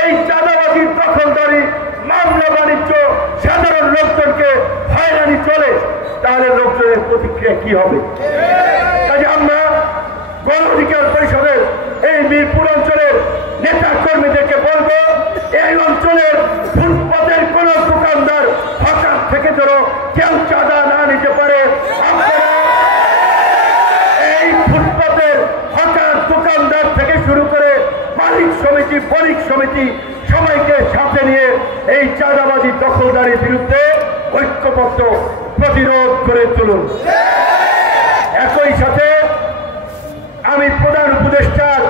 এই চাঁদাবাজির দখলদারি মামলা বাণিজ্য সাধারণ লোকজনকে হয়রানি চলে, তাহলে লোকজনের প্রতিক্রিয়া কি হবে? কাজে আমরা গণ অধিকার পরিষদের এই মিরপুর অঞ্চলের নেতা কর্মীদেরকে বলবো, এই অঞ্চলের ফুটপাতের কোন দোকানদার হঠাৎ থেকে যেন কেউ চাঁদা না নিতে পারে। আপনারা এই ফুটপাতের হঠাৎ দোকানদার থেকে শুরু করে মালিক সমিতি, বণিক সমিতি সবাইকে সাথে নিয়ে এই চাঁদাবাজি দখলদারির বিরুদ্ধে ঐক্যবদ্ধ প্রতিরোধ করে তুলুন। একই সাথে আমি প্রধান উপদেষ্টার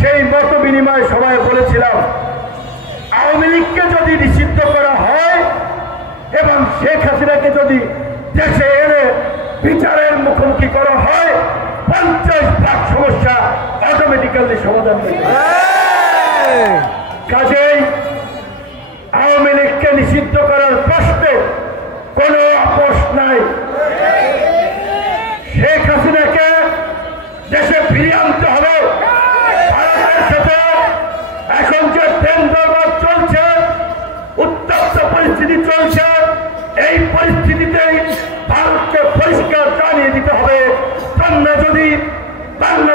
সেই মত বিনিময় সভায় বলেছিলাম, আওয়ামী লীগকে যদি নিষিদ্ধ করা হয় এবং শেখ হাসিনাকে যদি দেশে এনে বিচারের মুখোমুখি করা হয়, 50% সমস্যা অটোমেটিক্যালি সমাধান হয়ে যাবে। কাজেই আওয়ামী লীগকে নিষিদ্ধ করার প্রশ্নে কোনো আপোষ নাই। শেখ হাসিনাকে দেশে ফিরিয়ে আনতে হবে। ভারতের সাথে এখন যে প্রেম দরবার চলছে, উত্তপ্ত পরিস্থিতি চলছে, এই পরিস্থিতিতেই ভারতকে পরিষ্কার জানিয়ে দিতে হবে, তোমরা যদি বাংলা